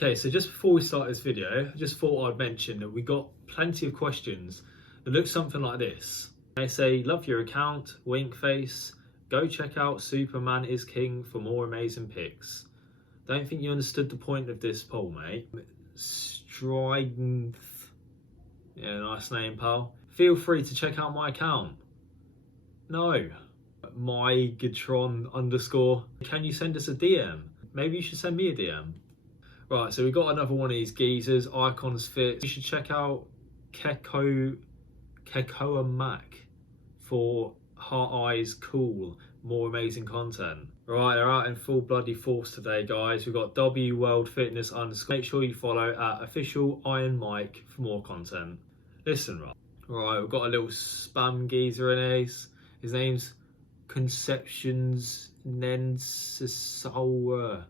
Okay, so just before we start this video, I just thought I'd mention that we got plenty of questions that look something like this. They say, love your account, wink face, go check out Superman is King for more amazing pics. Don't think you understood the point of this poll, mate. Strident, yeah, nice name, pal. Feel free to check out my account. No, mygatron_. Can you send us a DM? Maybe you should send me a DM. Right, so we got another one of these geezers, Icons Fit. You should check out Kekoa Mac for Heart Eyes Cool, more amazing content. Right, they're out in full bloody force today, guys. We've got W World Fitness _ Make sure you follow at official Iron Mike for more content. Listen, right, we've got a little spam geezer in here. His name's Conceptions Nensasawa.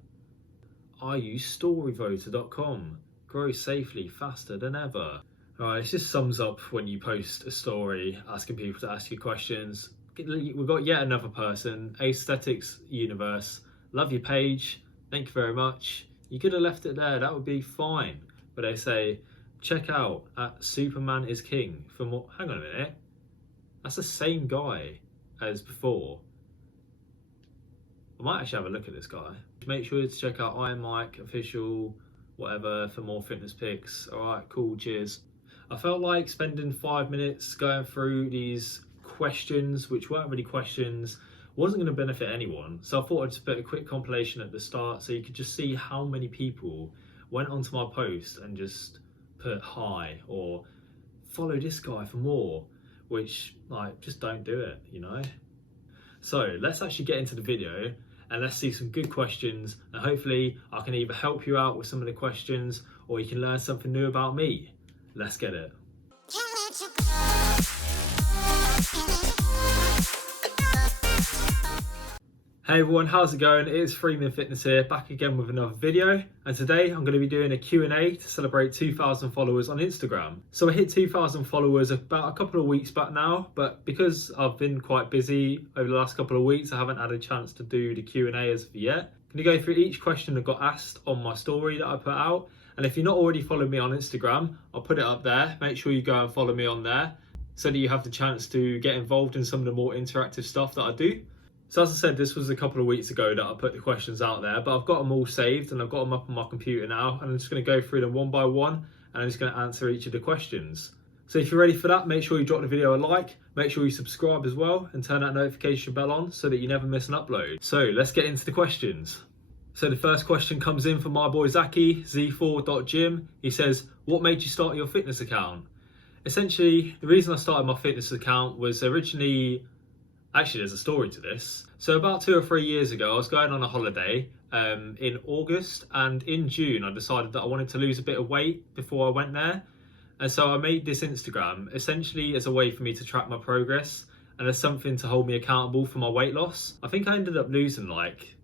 I use storyvoter.com. Grow safely faster than ever. Alright, it just sums up when you post a story asking people to ask you questions. We've got yet another person, Aesthetics Universe. Love your page. Thank you very much. You could have left it there, that would be fine. But they say, check out at Superman is King for more. Hang on a minute. That's the same guy as before. I might actually have a look at this guy. Make sure to check out Iron Mike official whatever for more fitness pics. Alright, cool, cheers. I felt like spending 5 minutes going through these questions, which weren't really questions, wasn't going to benefit anyone. So I thought I'd just put a quick compilation at the start so you could just see how many people went onto my post and just put hi or follow this guy for more, which like just don't do it, you know. So let's actually get into the video and let's see some good questions, and hopefully I can either help you out with some of the questions or you can learn something new about me. Let's get it. Hey everyone, how's it going? It is Freeman Fitness here, back again with another video, and today I'm going to be doing a Q&A to celebrate 2,000 followers on Instagram. So I hit 2,000 followers about a couple of weeks back now, but because I've been quite busy over the last couple of weeks, I haven't had a chance to do the Q&A as of yet. I'm going to go through each question that got asked on my story that I put out, and if you're not already following me on Instagram, I'll put it up there. Make sure you go and follow me on there so that you have the chance to get involved in some of the more interactive stuff that I do. So as I said, this was a couple of weeks ago that I put the questions out there, but I've got them all saved and I've got them up on my computer now, and I'm just going to go through them one by one and I'm just going to answer each of the questions. So if you're ready for that, make sure you drop the video a like, make sure you subscribe as well and turn that notification bell on so that you never miss an upload. So let's get into the questions. So the first question comes in from my boy Zaki, z4.gym. He says, what made you start your fitness account? Essentially, the reason I started my fitness account was originally, actually there's a story to this. So about 2 or 3 years ago, I was going on a holiday in August, and in June I decided that I wanted to lose a bit of weight before I went there. And so I made this Instagram essentially as a way for me to track my progress and as something to hold me accountable for my weight loss. I think I ended up losing like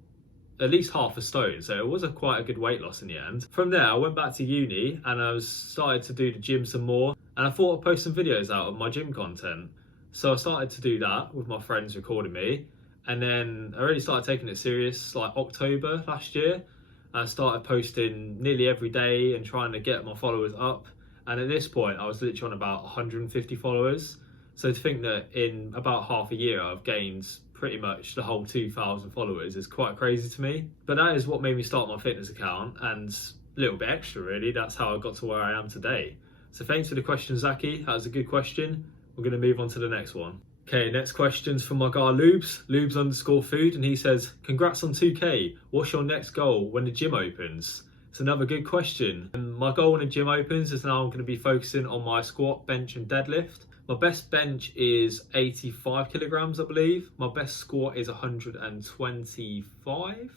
at least half a stone, so it was quite a good weight loss in the end. From there I went back to uni and I started to do the gym some more, and I thought I'd post some videos out of my gym content. So I started to do that with my friends recording me, and then I really started taking it serious like October last year. I started posting nearly every day and trying to get my followers up, and at this point I was literally on about 150 followers. So to think that in about half a year I've gained pretty much the whole 2,000 followers is quite crazy to me. But that is what made me start my fitness account, and a little bit extra really, that's how I got to where I am today. So thanks for the question, Zaki, that was a good question. We're going to move on to the next one. Okay, next question's from my guy Lubes_food, and he says, congrats on 2K. What's your next goal when the gym opens? It's another good question. And my goal when the gym opens is now I'm going to be focusing on my squat, bench and deadlift. My best bench is 85 kilograms, I believe. My best squat is 125,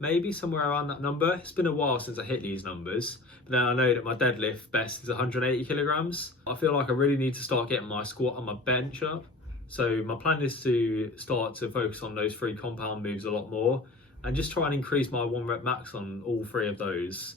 maybe somewhere around that number. It's been a while since I hit these numbers, but then I know that my deadlift best is 180 kilograms. I feel like I really need to start getting my squat and my bench up. So my plan is to start to focus on those 3 compound moves a lot more and just try and increase my 1 rep max on all 3 of those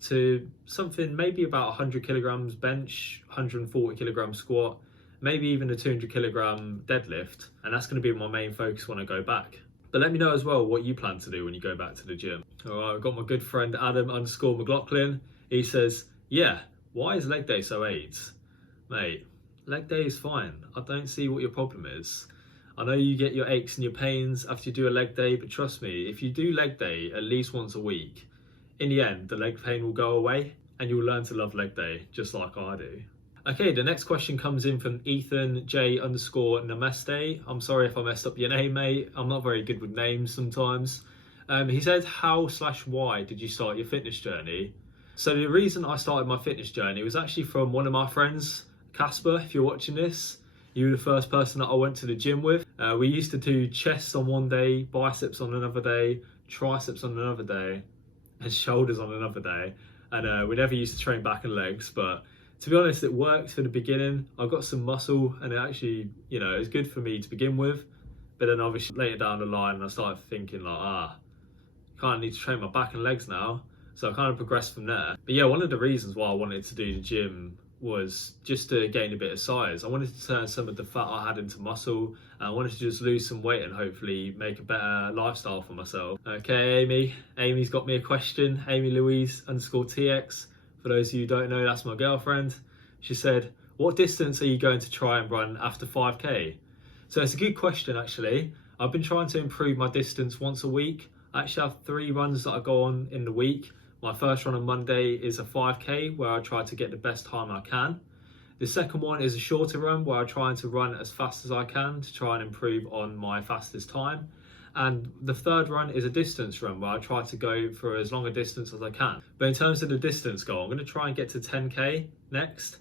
to something maybe about 100 kilograms bench, 140 kilogram squat, maybe even a 200 kilogram deadlift. And that's going to be my main focus when I go back. But let me know as well what you plan to do when you go back to the gym. All right, I've got my good friend Adam underscore McLaughlin. He says, yeah, why is leg day so AIDS? Mate, leg day is fine. I don't see what your problem is. I know you get your aches and your pains after you do a leg day, but trust me, if you do leg day at least once a week, in the end, the leg pain will go away and you'll learn to love leg day, just like I do. Okay, the next question comes in from Ethan J underscore Namaste. I'm sorry if I messed up your name, mate. I'm not very good with names sometimes. He said, how/why did you start your fitness journey? So the reason I started my fitness journey was actually from one of my friends, Casper. If you're watching this, you were the first person that I went to the gym with. We used to do chest on one day, biceps on another day, triceps on another day, and shoulders on another day. And we never used to train back and legs, but to be honest, it worked for the beginning. I got some muscle and it actually, it was good for me to begin with. But then obviously later down the line, I started thinking like, kind of need to train my back and legs now. So I kind of progressed from there. But yeah, one of the reasons why I wanted to do the gym was just to gain a bit of size. I wanted to turn some of the fat I had into muscle, and I wanted to just lose some weight and hopefully make a better lifestyle for myself. Okay, Amy's got me a question. Amy Louise underscore TX. For those of you who don't know, that's my girlfriend. She said, what distance are you going to try and run after 5k? So it's a good question actually. I've been trying to improve my distance once a week. I actually have 3 runs that I go on in the week. My first run on Monday is a 5k where I try to get the best time I can. The second one is a shorter run where I try to run as fast as I can to try and improve on my fastest time. And the third run is a distance run where I try to go for as long a distance as I can. But in terms of the distance goal, I'm going to try and get to 10k next.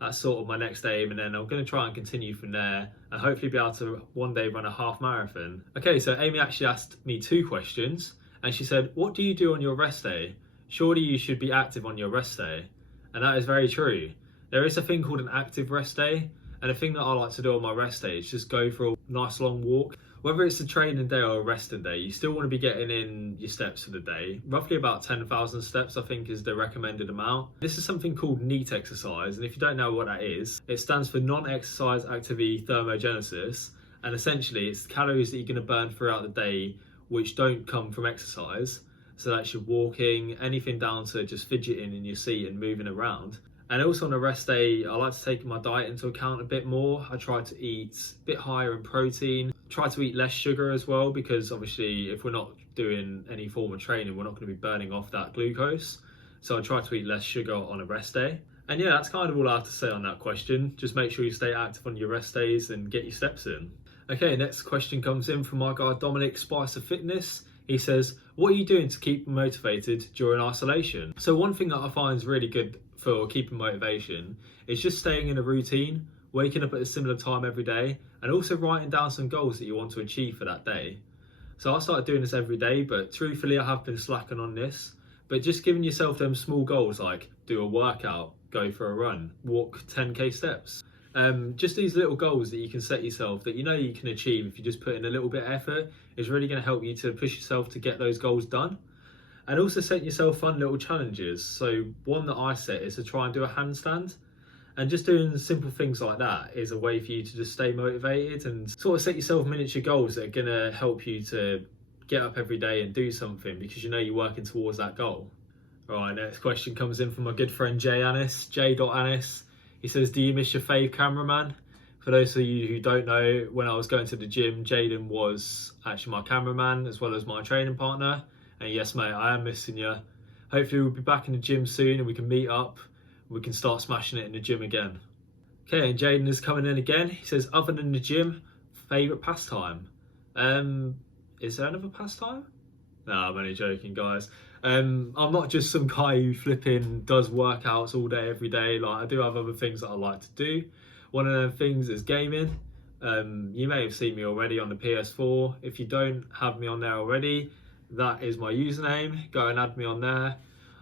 That's sort of my next aim, and then I'm going to try and continue from there and hopefully be able to one day run a half marathon. Okay, so Amy actually asked me 2 questions, and she said, what do you do on your rest day? Surely you should be active on your rest day. And that is very true. There is a thing called an active rest day, and a thing that I like to do on my rest day is just go for a nice long walk. Whether it's a training day or a resting day, you still want to be getting in your steps for the day. Roughly about 10,000 steps, I think, is the recommended amount. This is something called NEAT exercise, and if you don't know what that is, it stands for non-exercise activity thermogenesis, and essentially it's the calories that you're going to burn throughout the day which don't come from exercise. So that's your walking, anything down to just fidgeting in your seat and moving around. And also on a rest day, I like to take my diet into account a bit more. I try to eat a bit higher in protein, try to eat less sugar as well, because obviously if we're not doing any form of training, we're not going to be burning off that glucose. So I try to eat less sugar on a rest day. And yeah, that's kind of all I have to say on that question. Just make sure you stay active on your rest days and get your steps in. Okay, next question comes in from my guy Dominic Spicer Fitness. He says, what are you doing to keep motivated during isolation? So one thing that I find is really good for keeping motivation is just staying in a routine, waking up at a similar time every day, and also writing down some goals that you want to achieve for that day. So I started doing this every day, but truthfully I have been slacking on this. But just giving yourself them small goals like do a workout, go for a run, walk 10k steps. Just these little goals that you can set yourself that you know you can achieve if you just put in a little bit of effort is really going to help you to push yourself to get those goals done. And also set yourself fun little challenges. So one that I set is to try and do a handstand. And just doing simple things like that is a way for you to just stay motivated and sort of set yourself miniature goals that are going to help you to get up every day and do something because you know you're working towards that goal. All right, next question comes in from my good friend Jay Annis, J.Annis. He says, do you miss your fave cameraman? For those of you who don't know, when I was going to the gym, Jaden was actually my cameraman as well as my training partner. And yes, mate, I am missing you. Hopefully we'll be back in the gym soon and we can meet up. We can start smashing it in the gym again. Okay, and Jaden is coming in again. He says, other than the gym, favourite pastime? Is there another pastime? No, I'm only joking, guys. I'm not just some guy who flipping does workouts all day, every day. Like, I do have other things that I like to do. One of them things is gaming. You may have seen me already on the PS4. If you don't have me on there already, that is my username. Go and add me on there.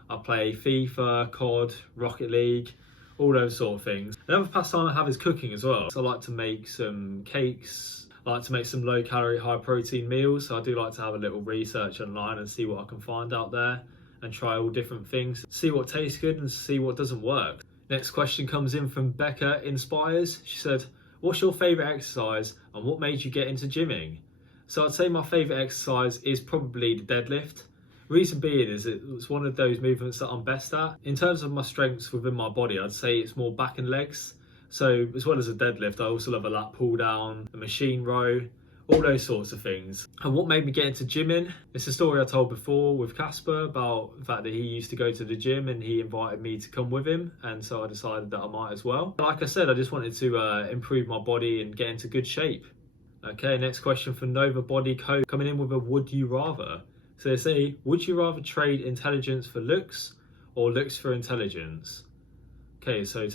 I play FIFA, COD, Rocket League, all those sort of things. Another pastime I have is cooking as well. So I like to make some cakes. I like to make some low calorie, high protein meals. So I do like to have a little research online and see what I can find out there and try all different things. See what tastes good and see what doesn't work. Next question comes in from Becca Inspires. She said, what's your favourite exercise and what made you get into gymming? So I'd say my favourite exercise is probably the deadlift. Reason being is it's one of those movements that I'm best at. In terms of my strengths within my body, I'd say it's more back and legs. So as well as a deadlift, I also love a lat pull down, a machine row, all those sorts of things. And what made me get into gymming, it's a story I told before with Casper about the fact that he used to go to the gym and he invited me to come with him, and so I decided that I might as well. Like I said, I just wanted to improve my body and get into good shape. Okay, next question from Nova Body Code, coming in with a would you rather. So they say, would you rather trade intelligence for looks or looks for intelligence? Okay, so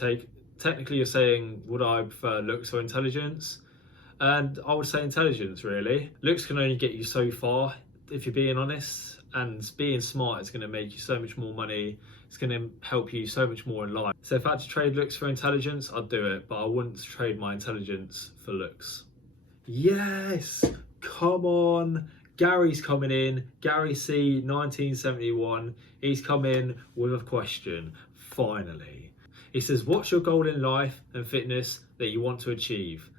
technically you're saying, would I prefer looks or intelligence? And I would say intelligence, really. Looks can only get you so far, if you're being honest, and being smart is going to make you so much more money. It's going to help you so much more in life. So if I had to trade looks for intelligence, I'd do it, but I wouldn't trade my intelligence for looks. Yes, come on. Gary's coming in. Gary C, 1971. He's come in with a question, finally. He says, what's your goal in life and fitness that you want to achieve?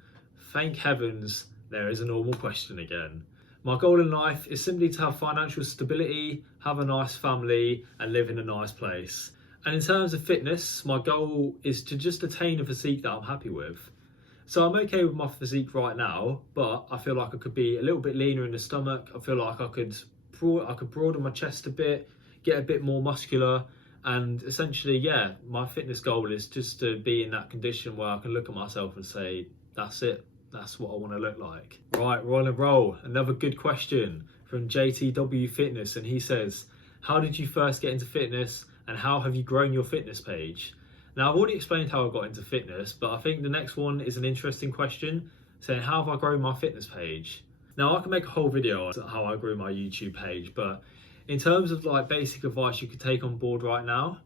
Thank heavens there is a normal question again. My goal in life is simply to have financial stability, have a nice family, and live in a nice place. And in terms of fitness, my goal is to just attain a physique that I'm happy with. So I'm okay with my physique right now, but I feel like I could be a little bit leaner in the stomach. I feel like I could broaden my chest a bit, get a bit more muscular, and essentially, yeah, my fitness goal is just to be in that condition where I can look at myself and say, that's it. That's what I want to look like. Right, we're on a roll. Another good question from JTW Fitness, and he says, how did you first get into fitness and how have you grown your fitness page? Now, I've already explained how I got into fitness, but I think the next one is an interesting question, saying how have I grown my fitness page? Now, I can make a whole video on how I grew my YouTube page, but in terms of like basic advice you could take on board right now,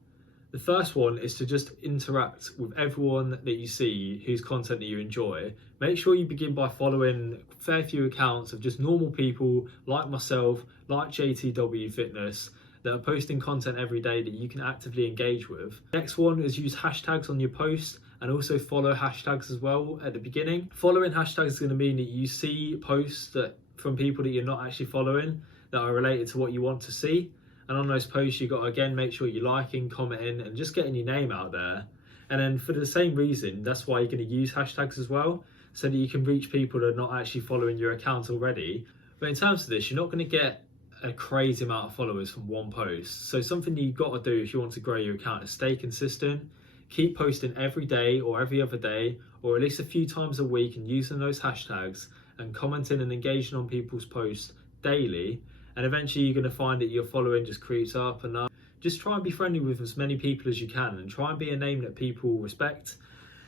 the first one is to just interact with everyone that you see whose content that you enjoy. Make sure you begin by following a fair few accounts of just normal people like myself, like JTW Fitness, that are posting content every day that you can actively engage with. Next one is use hashtags on your posts and also follow hashtags as well at the beginning. Following hashtags is going to mean that you see posts from people that you're not actually following that are related to what you want to see. And on those posts, you've got to, again, make sure you're liking, commenting, and just getting your name out there. And then for the same reason, that's why you're going to use hashtags as well, so that you can reach people that are not actually following your account already. But in terms of this, you're not going to get a crazy amount of followers from one post. So something that you've got to do if you want to grow your account is stay consistent. Keep posting every day or every other day, or at least a few times a week, and using those hashtags and commenting and engaging on people's posts daily. And eventually you're going to find that your following just creeps up and up. Just try and be friendly with as many people as you can, and try and be a name that people respect.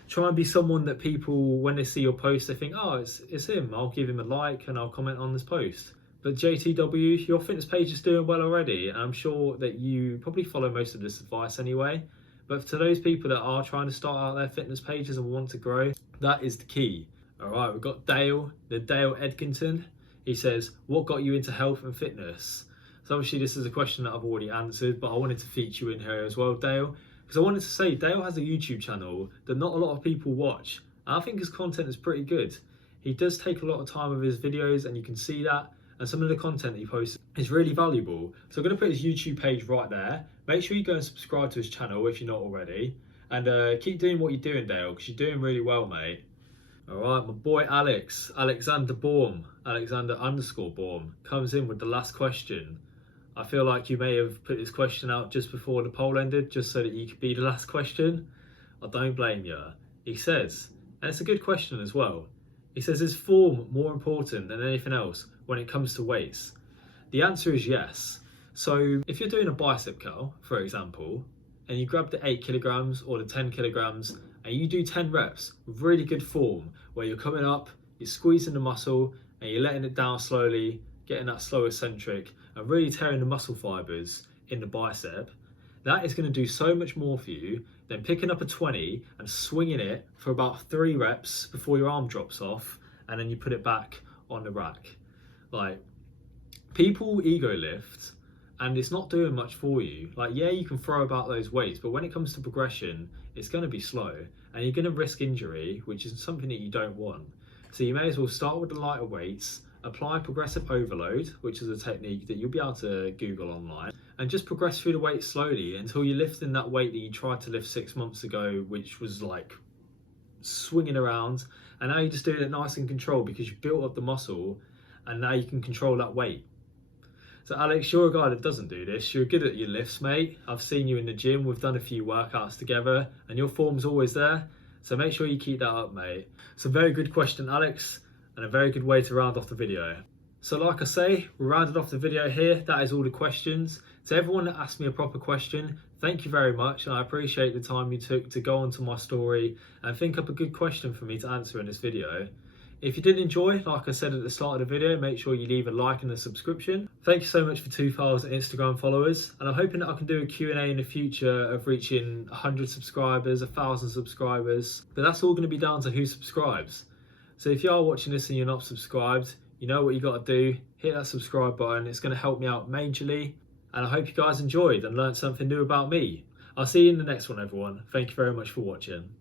Try and be someone that people, when they see your post, they think, oh, it's him. I'll give him a like and I'll comment on this post. But JTW, your fitness page is doing well already. And I'm sure that you probably follow most of this advice anyway. But to those people that are trying to start out their fitness pages and want to grow, that is the key. All right, we've got Dale Edgington. He says, what got you into health and fitness? So obviously this is a question that I've already answered, but I wanted to feature you in here as well, Dale, because I wanted to say Dale has a YouTube channel that not a lot of people watch. And I think his content is pretty good. He does take a lot of time with his videos, and you can see that. And some of the content that he posts is really valuable. So I'm going to put his YouTube page right there. Make sure you go and subscribe to his channel if you're not already. And keep doing what you're doing, Dale, because you're doing really well, mate. All right, my boy Alexander Baum, Alexander_Baum, comes in with the last question. I feel like you may have put this question out just before the poll ended, just so that you could be the last question. I don't blame you. He says, and it's a good question as well, he says, is form more important than anything else when it comes to weights? The answer is yes. So if you're doing a bicep curl, for example, and you grab the 8 kilograms or the 10 kilograms, and you do 10 reps with really good form, where you're coming up, you're squeezing the muscle, and you're letting it down slowly, getting that slow eccentric, and really tearing the muscle fibers in the bicep, that is going to do so much more for you than picking up a 20 and swinging it for about 3 reps before your arm drops off, and then you put it back on the rack. Like, people ego lift, and it's not doing much for you. Like, yeah, you can throw about those weights, but when it comes to progression, it's going to be slow, and you're going to risk injury, which is something that you don't want. So you may as well start with the lighter weights, apply progressive overload, which is a technique that you'll be able to Google online, and just progress through the weight slowly until you're lifting that weight that you tried to lift 6 months ago, which was like swinging around, and now you're just doing it nice and controlled because you've built up the muscle and now you can control that weight. So Alex, you're a guy that doesn't do this. You're good at your lifts, mate. I've seen you in the gym. We've done a few workouts together and your form's always there. So make sure you keep that up, mate. It's a very good question, Alex, and a very good way to round off the video. So like I say, we rounded off the video here. That is all the questions. To everyone that asked me a proper question, thank you very much. And I appreciate the time you took to go onto my story and think up a good question for me to answer in this video. If you did enjoy, like I said at the start of the video, make sure you leave a like and a subscription. Thank you so much for 2,000 Instagram followers. And I'm hoping that I can do a Q&A in the future of reaching 100 subscribers, 1,000 subscribers. But that's all going to be down to who subscribes. So if you are watching this and you're not subscribed, you know what you got to do. Hit that subscribe button. It's going to help me out majorly. And I hope you guys enjoyed and learned something new about me. I'll see you in the next one, everyone. Thank you very much for watching.